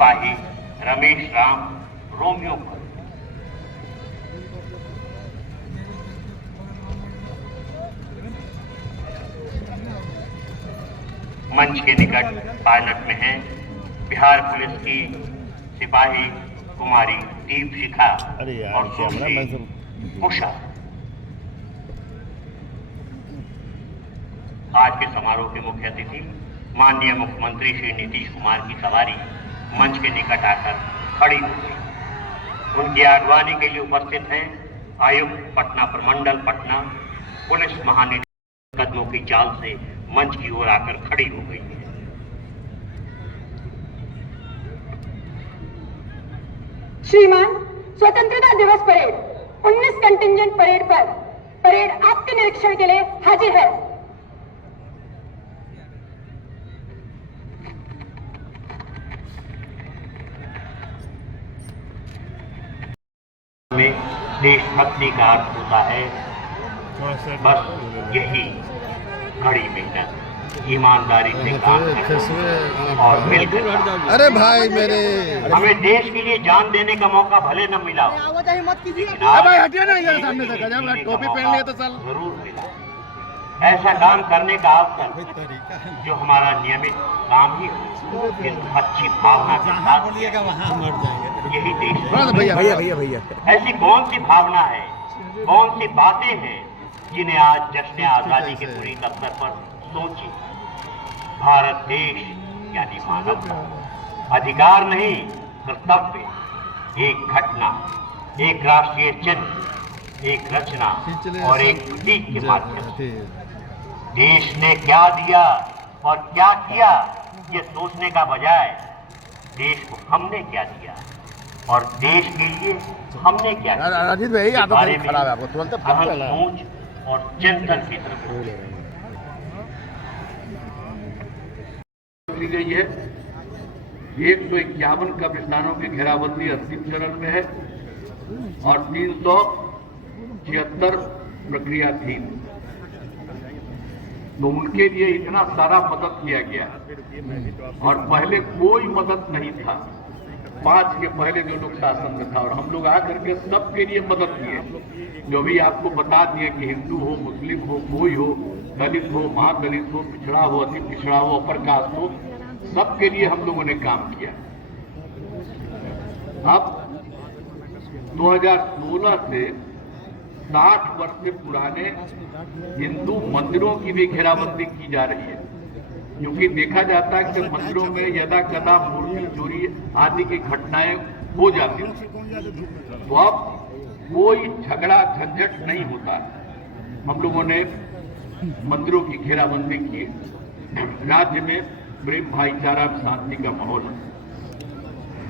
सिपाही रमेश राम रोमियो पर। मंच के निकट पायलट में हैं बिहार पुलिस की सिपाही कुमारी दीपशिखा और सुश्री उषा। आज के समारोह के मुख्य अतिथि माननीय मुख्यमंत्री श्री नीतीश कुमार की सवारी मंच के निकट आकर खड़ी हो गई। उनकी अगवानी के लिए उपस्थित हैं आयुक्त पटना प्रमंडल पटना पुलिस महानिदेशक कदमों की चाल से मंच की ओर आकर खड़ी हो गई है। श्रीमान, स्वतंत्रता दिवस परेड 19 कंटिंजेंट परेड पर परेड आपके निरीक्षण के लिए हाजिर है। में देशभक्ति का अर्थ होता है बस यही कड़ी मेहनत, ईमानदारी से काम करना और मिलकर। अरे भाई मेरे, हमें देश के लिए जान देने का मौका भले न मिला, भाई हटिए ना इधर सामने से, गजब टोपी पहन लिया तो साल जरूर मिला। ऐसा काम करने का अवसर जो हमारा नियमित काम ही हो, इस अच्छी भावना के साथ यही देश। भैया ऐसी कौन सी भावना है, कौन सी बातें हैं जिन्हें आज जश्न आजादी के पुनीत अवसर पर सोचिए। भारत देश यानी मानवता, अधिकार नहीं कर्तव्य, एक घटना, एक राष्ट्रीय चिन्ह, एक रचना और एक प्रतीक के माध्यम से देश ने क्या दिया और क्या किया ये सोचने का बजाय देश को हमने क्या दिया और देश के लिए हमने क्या किया, अजीत भाई आप बारे में खराब है, आपको तुरंत गहन सोच और चिंतन की तरफ ली गई है। 151 कब्रिस्तानों की घेराबंदी अंतिम चरण में है और 376 प्रक्रियाधीन। तो उनके लिए इतना सारा मदद किया गया और पहले कोई मदद नहीं था। 5 के पहले जो लोग शासन में था और हम लोग आकर के सबके लिए मदद किए। जो भी आपको बता दिए कि हिंदू हो, मुस्लिम हो, कोई हो, दलित हो, महादलित हो, पिछड़ा हो, अति पिछड़ा हो, अपर कास्ट हो, सबके लिए हम लोगों ने काम किया। अब 2016 से 60 वर्ष से पुराने हिंदू मंदिरों की भी घेराबंदी की जा रही है, क्योंकि देखा जाता है कि मंदिरों में यदा कदा मूर्ति चोरी आदि की घटनाएं हो जाती हैं। तो अब कोई झगड़ा झंझट नहीं होता। हम लोगों ने मंदिरों की घेराबंदी की। राज्य में प्रेम भाईचारा शांति का माहौल है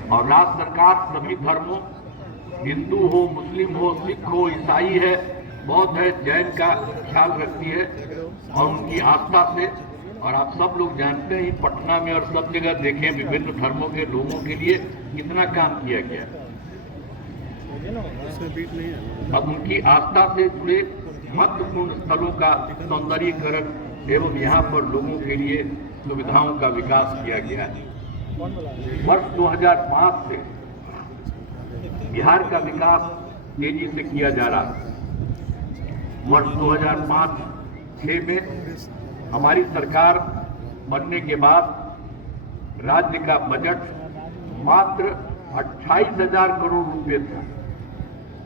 और राज्य सरकार सभी धर्मों, हिंदू हो, मुस्लिम हो, सिख हो, ईसाई है, बौद्ध है, जैन का ख्याल रखती है और उनकी आस्था से। और आप सब लोग जानते हैं पटना में और सब जगह देखें विभिन्न धर्मों के लोगों के लिए कितना काम किया गया। अब उनकी आस्था से जुड़े महत्वपूर्ण स्थलों का सौंदर्यीकरण एवं यहाँ पर लोगों के लिए सुविधाओं का विकास किया गया है। वर्ष 2005 से बिहार का विकास तेजी से किया जा रहा है। वर्ष 2005-06 में हमारी सरकार बनने के बाद राज्य का बजट मात्र 28,000 करोड़ रुपए था।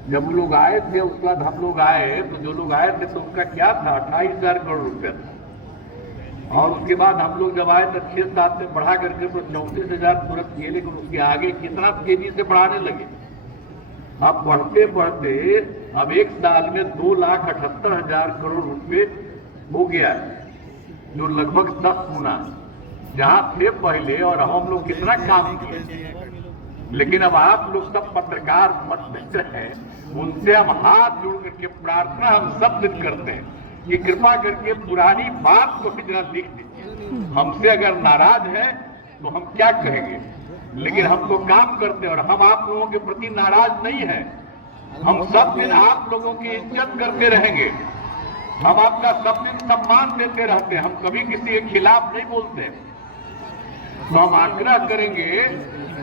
जब लोग आए थे, उसके बाद हम लोग आए तो जो लोग आए थे तो उनका क्या था, 28,000 करोड़ रुपया था। और उसके बाद हम लोग जब आए तो 6-7 में बढ़ा करके तो 34,000 तुरंत किए, लेकिन उसके आगे कितना तेजी से बढ़ाने लगे। अब बढ़ते बढ़ते अब एक साल में 2,78,000 करोड़ रुपए हो गया है, जो लगभग 10 गुना जहां थे पहले। और हम लोग कितना काम किए, लेकिन अब आप लोग सब पत्रकार मत हैं, उनसे हम हाथ जोड़ करके प्रार्थना हम सब दिन करते हैं कि कृपा करके पुरानी बात को भी जरा लिख दीजिए। हमसे अगर नाराज है तो हम क्या कहेंगे, लेकिन हम लोग काम करते हैं और हम आप लोगों के प्रति नाराज नहीं है। हम सब दिन आप लोगों की इज्जत करते रहेंगे, हम आपका सब दिन सम्मान देते रहते हैं, हम कभी किसी के खिलाफ नहीं बोलते। तो हम आग्रह करेंगे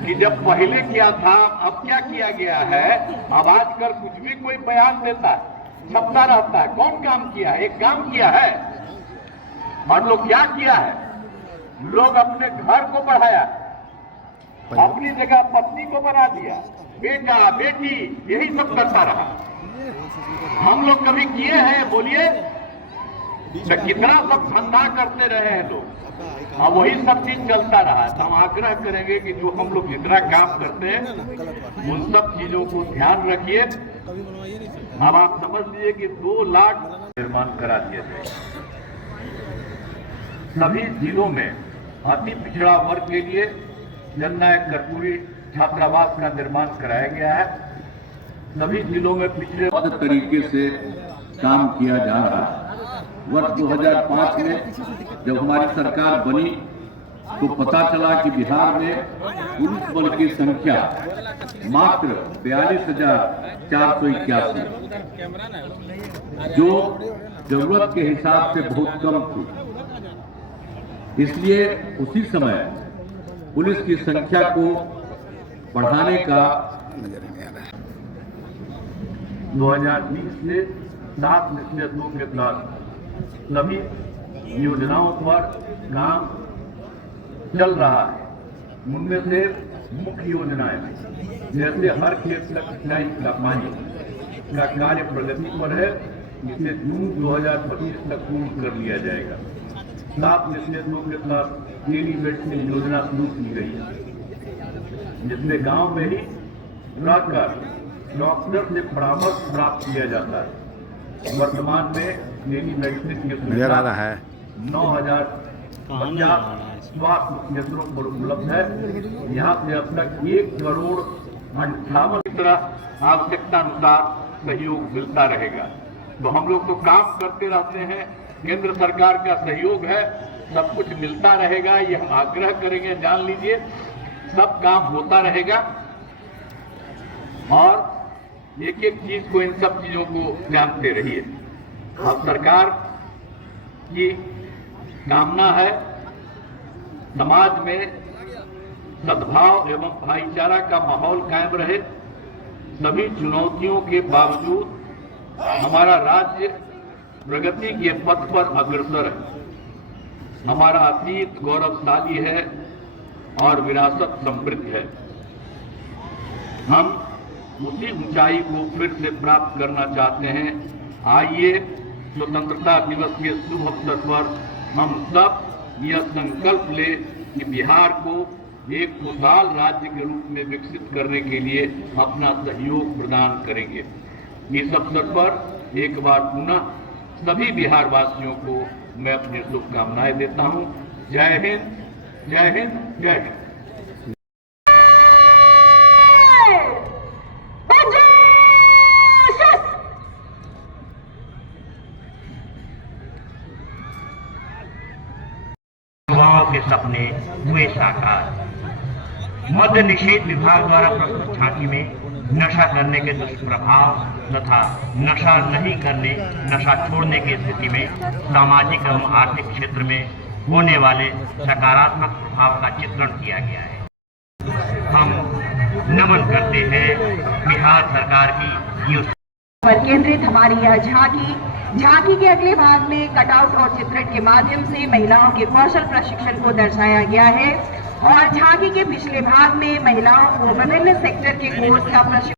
कि जब पहले किया था अब क्या किया गया है। अब आजकल कुछ भी कोई बयान देता है, छपता रहता है। कौन काम किया है? एक काम किया है। और लोग क्या किया है? लोग अपने घर को बढ़ाया, अपनी जगह पत्नी को बना दिया, बेटा बेटी यही सब करता रहा। हम लोग कभी किए हैं? बोलिए। तो कितना सब धंधा करते रहे हैं लोग, और वही सब चीज चलता रहा। तो हम आग्रह करेंगे कि जो हम लोग जितना काम करते हैं उन सब चीजों को ध्यान रखिए। अब आप समझ लीजिए कि 2 लाख निर्माण करा दिया जाए। सभी जिलों में अति पिछड़ा वर्ग के लिए जननायक कर्पूरी छात्रावास का निर्माण कराया गया है। सभी जिलों में पिछड़े तरीके से काम किया जा रहा है। वर्ष 2005 में जब हमारी सरकार बनी तो पता चला कि बिहार में पुलिस बल की संख्या मात्र 42,481, जो जरूरत के हिसाब से बहुत कम थी। इसलिए उसी समय पुलिस की संख्या को बढ़ाने का 2020 से 7/2 के तहत सभी योजनाओं पर काम चल रहा है। उनमें से मुख्य योजनाएं जैसे हर खेत तक सिंचाई का पानी का कार्य प्रगति पर है। इसे जून 2025 तक पूर्ण कर लिया जाएगा। 7/2 के तहत डेली मेडिसिन योजना शुरू की गई है, जिसमें गांव में ही रहकर डॉक्टर से परामर्श प्राप्त किया जाता है। वर्तमान में डेली मेडिसिन की सुविधा 9,050 स्वास्थ्य केंद्रों पर उपलब्ध है। यहाँ से अब तक 1,58,00,000 की तरह आवश्यकता अनुसार सहयोग मिलता रहेगा। तो हम लोग तो काम करते रहते हैं, केंद्र सरकार का सहयोग है, सब कुछ मिलता रहेगा। ये हम आग्रह करेंगे, जान लीजिए सब काम होता रहेगा। और एक एक चीज को, इन सब चीजों को जानते रहिए। अब सरकार की कामना है समाज में सद्भाव एवं भाईचारा का माहौल कायम रहे। सभी चुनौतियों के बावजूद हमारा राज्य प्रगति के पथ पर अग्रसर है। हमारा अतीत गौरवशाली है और विरासत समृद्ध है। हम उसी ऊंचाई को फिर से प्राप्त करना चाहते हैं। आइए स्वतंत्रता दिवस के शुभ अवसर पर हम सब यह संकल्प ले कि बिहार को एक खुशहाल राज्य के रूप में विकसित करने के लिए अपना सहयोग प्रदान करेंगे। इस अवसर पर एक बार पुनः सभी बिहार वासियों को मैं अपनी शुभकामनाएं देता हूं। जय हिंद, जय हिंद, जय हिंद। के सपने हुए साकार। मद्य निषेध विभाग द्वारा प्रस्तुत झांकी में नशा करने के दुष्प्रभाव तथा नशा नहीं करने, नशा छोड़ने की स्थिति में सामाजिक एवं आर्थिक क्षेत्र में होने वाले सकारात्मक प्रभाव का चित्रण किया गया है। हम नमन करते हैं बिहार सरकार की पर केंद्रित हमारी यह झांकी के अगले भाग में कटआउट और चित्रण के माध्यम से महिलाओं के कौशल प्रशिक्षण को दर्शाया गया है और झांकी के पिछले भाग में महिलाओं को विभिन्न सेक्टर के कोर्स का प्रशिक्षण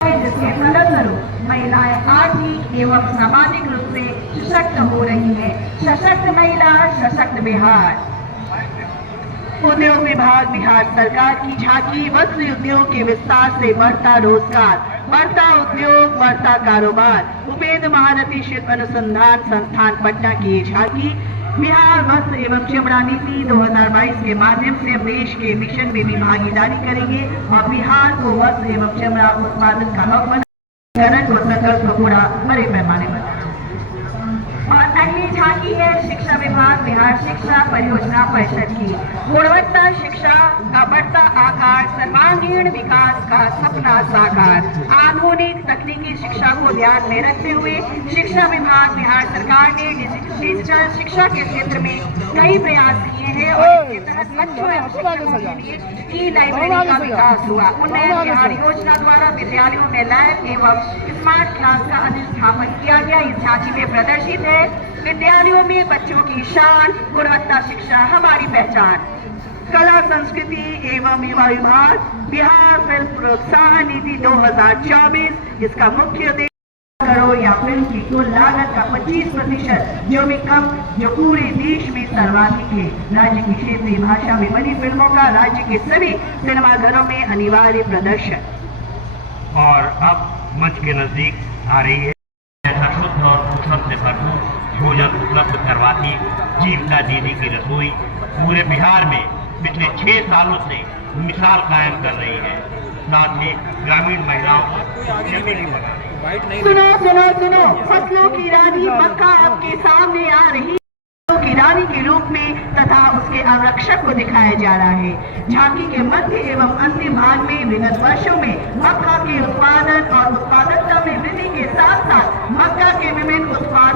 है, जिसके फलस्वरूप महिलाएं आर्थिक एवं सामाजिक रूप से सशक्त हो रही है। सशक्त महिला, सशक्त बिहार। उद्योग विभाग बिहार सरकार की झांकी वस्त्र उद्योग के विस्तार से बढ़ता रोजगार, बढ़ता उद्योग, बढ़ता कारोबार। उपेंद्र महारथी शिल्प अनुसंधान संस्थान पटना की झांकी बिहार वस्त्र एवं चमड़ा नीति 2022 के माध्यम से हम देश के मिशन में भी भागीदारी करेंगे और बिहार को वस्त्र एवं चमड़ा उत्पादन का हब बनाने को संकल्प को पूरा बड़े पैमाने पर। और अगली झांकी है शिक्षा विभाग बिहार शिक्षा परियोजना परिषद की। गुणवत्ता शिक्षा का बढ़ता आकार, सर्वांगीण विकास का सपना साकार। आधुनिक तकनीकी शिक्षा को ध्यान में रखते हुए शिक्षा विभाग बिहार सरकार ने डिजिटल शिक्षा के क्षेत्र में कई प्रयास किए हैं और इसके तहत बच्चों एवं शिक्षकों के लिए ई लाइब्रेरी का विकास हुआ। उन्नयन बिहार योजना द्वारा विद्यालयों में लैब एवं स्मार्ट क्लास का अधिस्थापन किया गया। इस झांकी में प्रदर्शित है विद्यालयों में बच्चों की शान, गुणवत्ता शिक्षा हमारी पहचान। कला संस्कृति एवं युवा विभाग बिहार फिल्म प्रोत्साहन नीति 2024, इसका मुख्य उद्देश्य करोड़ या फिल्म की कुल लागत का 25% जो भी कम जो पूरे देश में सर्वाधिक है। राज्य की क्षेत्रीय भाषा में बनी फिल्मों का राज्य के सभी सिनेमाघरों में अनिवार्य प्रदर्शन। और अब मंच के नजदीक आ रही है ऐसा शुद्ध और पोषण से भरपूर भोजन उपलब्ध करवाती जीविका दीदी की रसोई पूरे बिहार में पिछले 6 सालों से मिसाल कायम कर रही है। साथ ही ग्रामीण महिलाओं को जमीनी बना रही है। सुनो सुनो सुनो, फसलों की रानी मक्का आपके सामने आ रही है। फसलों की रानी के रूप में तथा उसके आरक्षक को दिखाया जा रहा है। झांकी के मध्य एवं अंतिम भाग में विगत वर्षों में मक्का के उत्पादन और उत्पादकता में वृद्धि के साथ साथ मक्का के विभिन्न उत्पाद